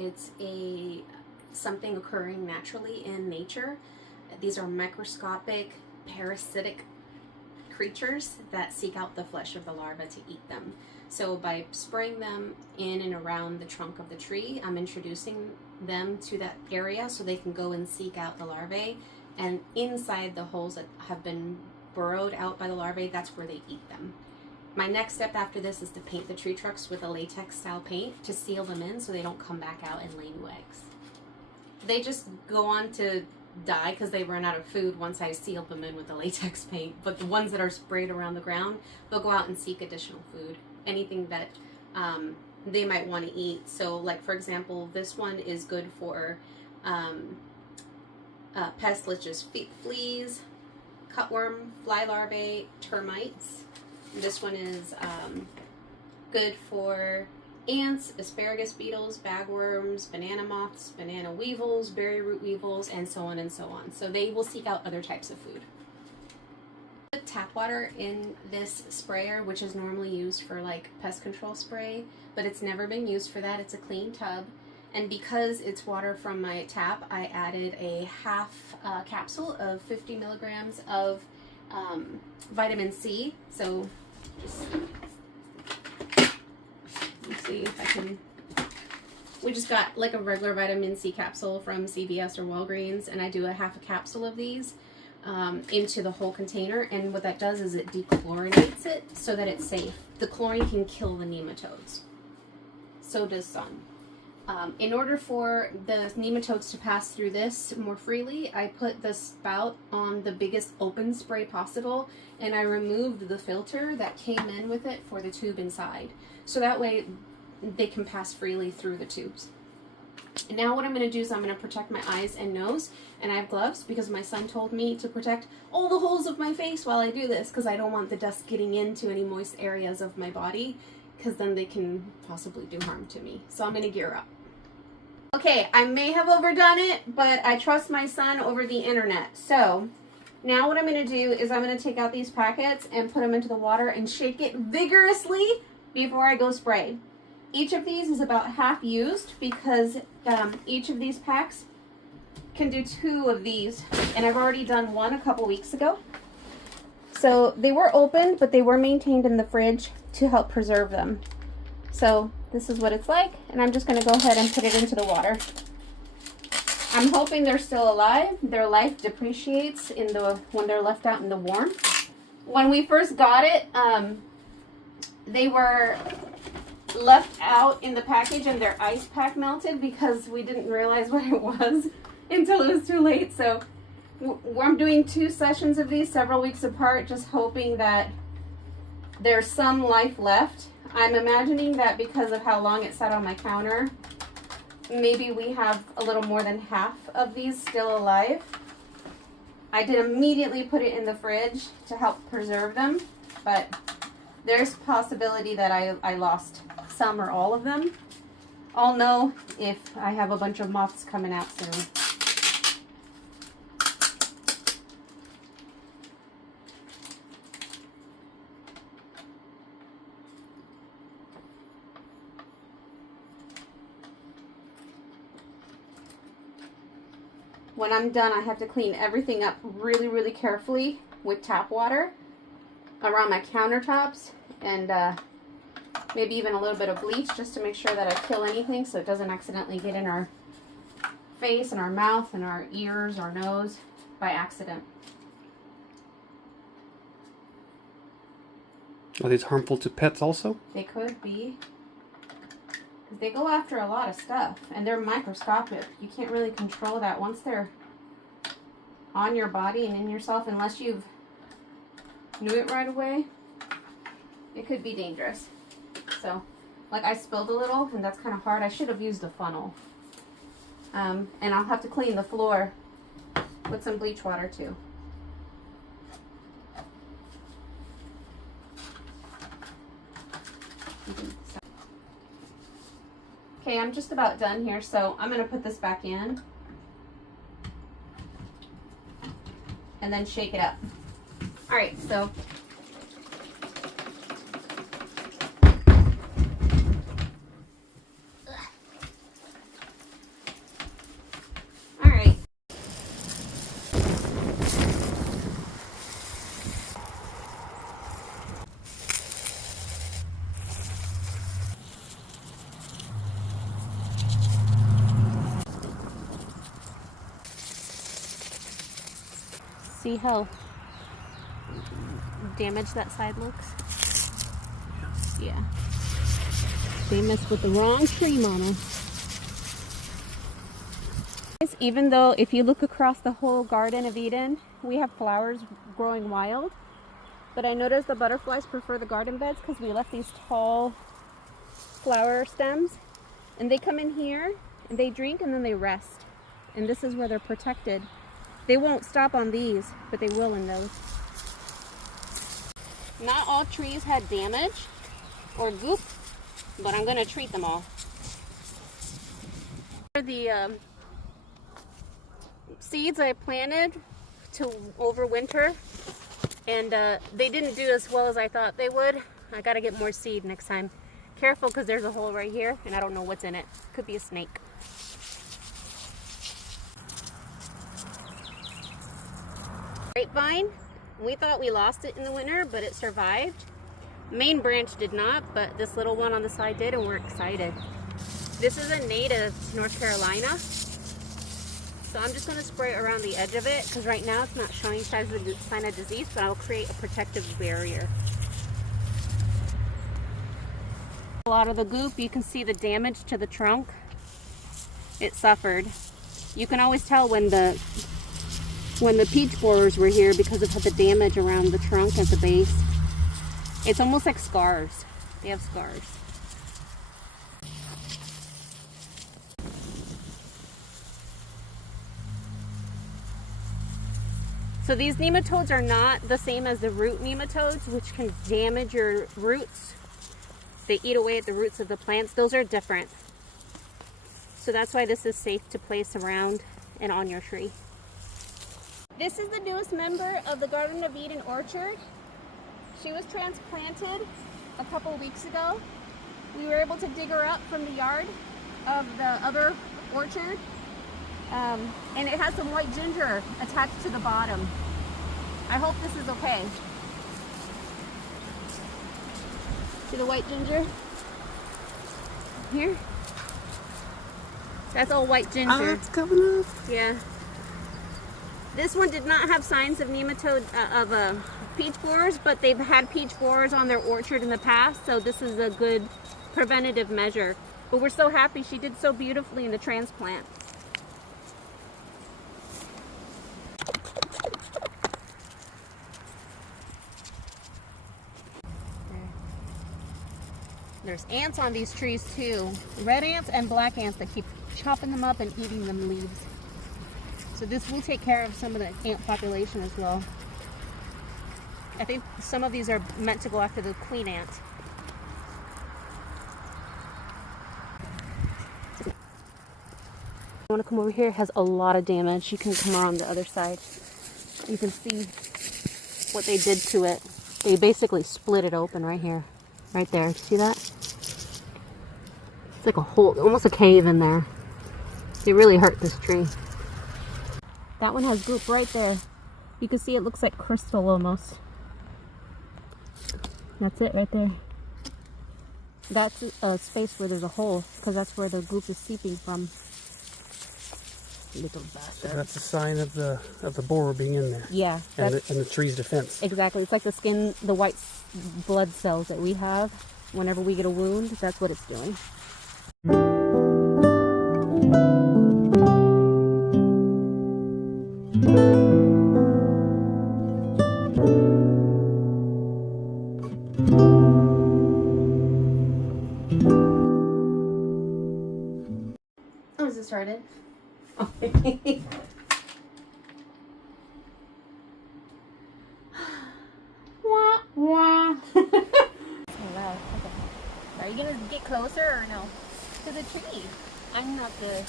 It's something occurring naturally in nature. These are microscopic parasitic creatures that seek out the flesh of the larva to eat them. So by spraying them in and around the trunk of the tree, I'm introducing them to that area so they can go and seek out the larvae. And inside the holes that have been burrowed out by the larvae, that's where they eat them. My next step after this is to paint the tree trunks with a latex style paint to seal them in so they don't come back out and lay new eggs. They just go on to die because they run out of food once I seal them in with the latex paint. But the ones that are sprayed around the ground, they'll go out and seek additional food. Anything that they might want to eat. So like for example, this one is good for pests such as fleas, cutworm, fly larvae, termites. This one is good for ants, asparagus beetles, bagworms, banana moths, banana weevils, berry root weevils, and so on and so on. So they will seek out other types of food. Put tap water in this sprayer, which is normally used for like pest control spray, but it's never been used for that. It's a clean tub. And because it's water from my tap, I added a half capsule of 50 milligrams of vitamin C. So just, let's see if I can, we just got like a regular vitamin C capsule from CVS or Walgreens, and I do a half a capsule of these into the whole container, and what that does is it dechlorinates it so that it's safe. The chlorine can kill the nematodes. So does sun. In order for the nematodes to pass through this more freely, I put the spout on the biggest open spray possible, and I removed the filter that came in with it for the tube inside. So that way they can pass freely through the tubes. And now what I'm going to do is I'm going to protect my eyes and nose, and I have gloves because my son told me to protect all the holes of my face while I do this because I don't want the dust getting into any moist areas of my body because then they can possibly do harm to me. So I'm going to gear up. Okay, I may have overdone it, but I trust my son over the internet. So now what I'm going to do is I'm going to take out these packets and put them into the water and shake it vigorously before I go spray. Each of these is about half used because each of these packs can do 2 of these, and I've already done one a couple weeks ago. So they were opened, but they were maintained in the fridge to help preserve them. So this is what it's like, and I'm just going to go ahead and put it into the water. I'm hoping they're still alive. Their life depreciates when they're left out in the warm. When we first got it, they were left out in the package and their ice pack melted because we didn't realize what it was until it was too late. So I'm doing 2 sessions of these several weeks apart, just hoping that there's some life left. I'm imagining that because of how long it sat on my counter, maybe we have a little more than half of these still alive. I did immediately put it in the fridge to help preserve them, but there's possibility that I lost some or all of them. I'll know if I have a bunch of moths coming out soon. When I'm done, I have to clean everything up really, really carefully with tap water around my countertops, and maybe even a little bit of bleach just to make sure that I kill anything so it doesn't accidentally get in our face and our mouth and our ears, our nose by accident. Are these harmful to pets also? They could be. They go after a lot of stuff, and they're microscopic. You can't really control that once they're on your body and in yourself, unless you've knew it right away. It could be dangerous. So, like, I spilled a little, and that's kind of hard. I should have used a funnel. And I'll have to clean the floor with some bleach water too. Okay, I'm just about done here, so I'm going to put this back in and then shake it up. Alright, so see how damaged that side looks? Yeah. They messed with the wrong tree, Mama. Even though if you look across the whole Garden of Eden, we have flowers growing wild. But I noticed the butterflies prefer the garden beds because we left these tall flower stems. And they come in here and they drink and then they rest. And this is where they're protected. They won't stop on these, but they will in those. Not all trees had damage or goop, but I'm going to treat them all. The seeds I planted to overwinter, and they didn't do as well as I thought they would. I got to get more seed next time. Careful, because there's a hole right here and I don't know what's in it. Could be a snake. Grapevine, we thought we lost it in the winter, but it survived. Main branch did not, but this little one on the side did, and we're excited. This is a native to North Carolina. So I'm just going to spray it around the edge of it, because right now it's not showing sign of disease, but I'll create a protective barrier. A lot of the goop, you can see the damage to the trunk. It suffered. You can always tell when the peach borers were here because of the damage around the trunk at the base. It's almost like scars. They have scars. So these nematodes are not the same as the root nematodes, which can damage your roots. They eat away at the roots of the plants. Those are different. So that's why this is safe to place around and on your tree. This is the newest member of the Garden of Eden orchard. She was transplanted a couple weeks ago. We were able to dig her up from the yard of the other orchard. And it has some white ginger attached to the bottom. I hope this is okay. See the white ginger? Here? That's all white ginger. Oh, it's coming up. Yeah. This one did not have signs of nematode, peach borers, but they've had peach borers on their orchard in the past, so this is a good preventative measure. But we're so happy she did so beautifully in the transplant. There's ants on these trees too. Red ants and black ants that keep chopping them up and eating them leaves. So this will take care of some of the ant population as well. I think some of these are meant to go after the queen ant. You want to come over here? It has a lot of damage. You can come around the other side. You can see what they did to it. They basically split it open right here. Right there. See that? It's like a hole, almost a cave in there. They really hurt this tree. That one has goop right there. You can see it looks like crystal almost. That's it right there. That's a space where there's a hole, because that's where the goop is seeping from. Little bastard. So that's a sign of the borer being in there. Yeah. And the tree's defense. Exactly. It's like the skin, the white blood cells that we have. Whenever we get a wound, that's what it's doing. Oh, is it started? Okay. Wah, wah. So loud. Okay. Are you gonna get closer or no? To the tree. I'm not the